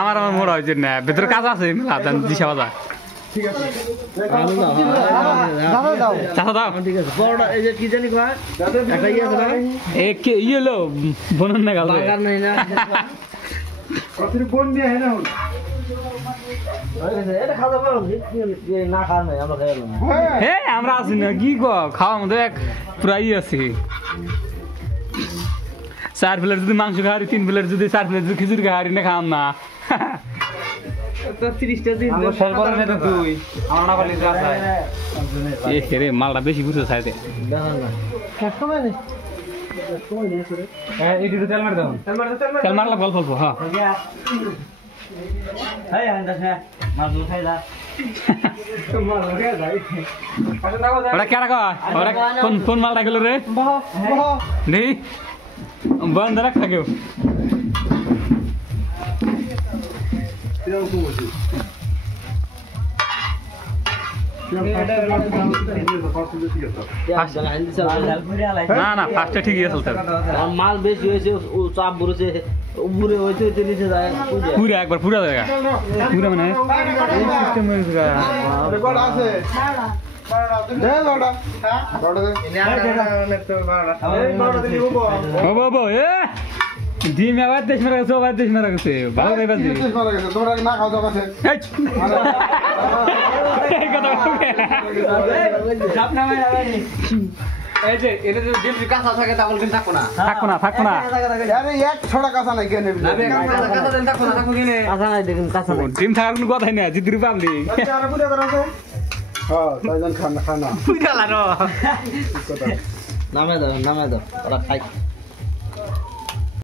আমার আমার মোড়া হয়েছে না ভেতরে কাজ আছে দিশা বাজার ঠিক আছে চাষা দাও ঠিক আছে বড়টা এই যে কি জানি কয় একটা ইয়ে আছে না এ কে ইয়ে লো বনন না গাল বাগান নাই না কতরি বন দিয়ে है ना এটা খাওয়া পারো না খাওয়া নাই আমরা খাইলাম হে আমরা আছি না কি গো খাওয়া মধ্যে এক পুরা ই আছে 4 প্লেট যদি মাংস খাওয়ারি 3 প্লেট যদি 4 প্লেট যদি খিচুড়ি খাওয়ারি না খাওয়াম না তো 30টা দিন আমরা শেষ বলে না তুই আমার না বলি যা চাই এ হেরে মালটা বেশি ঘুরছে সাইডে দেখেন না কাস্টমার নেই সময় নেই সরে হ্যাঁ এটি তেল মার দাও তেল মারলা গল্প অল্প হ্যাঁ হাই আন্ডা হ্যাঁ মাছগুলো খাইলা ওরা কে রাখা ওরা কোন কোন মাল রাখলো রে নেই বন্ধ রাখ থাকেও না না ফার্স্টে ঠিকই আছে মাল বেশি হয়েছে ও চাপ ভরেছে উপরে হইতে হইতে নিচে যায় পুরা একবার পুরা জায়গা পুরা মানে সিস্টেম হয়ে গেছে রেকর্ড আছে দে লড়া লড়া দে ও বাবা এ ডিম আবার দেশ মারা গেছে আবার দেশ মারা গেছে ভালো রে বাজি মারা গেছে তোমরা না খাও দাও আছে এই কথা বলে চাপ না ভাই এই যে এটা যদি ডিম কাঁচা থাকে তাহলে কিন্তু থাকবো না আরে এক ছড়া কাঁচা নাই কেন কাঁচা নাই দেখুন কাঁচা নাই ডিম থাকার কোনো কথাই না জিদ্রি পাবলি আরে পুরো করা আছে হ্যাঁ তাইজন খানা পুরা লানো নামে দাও ওরা খাই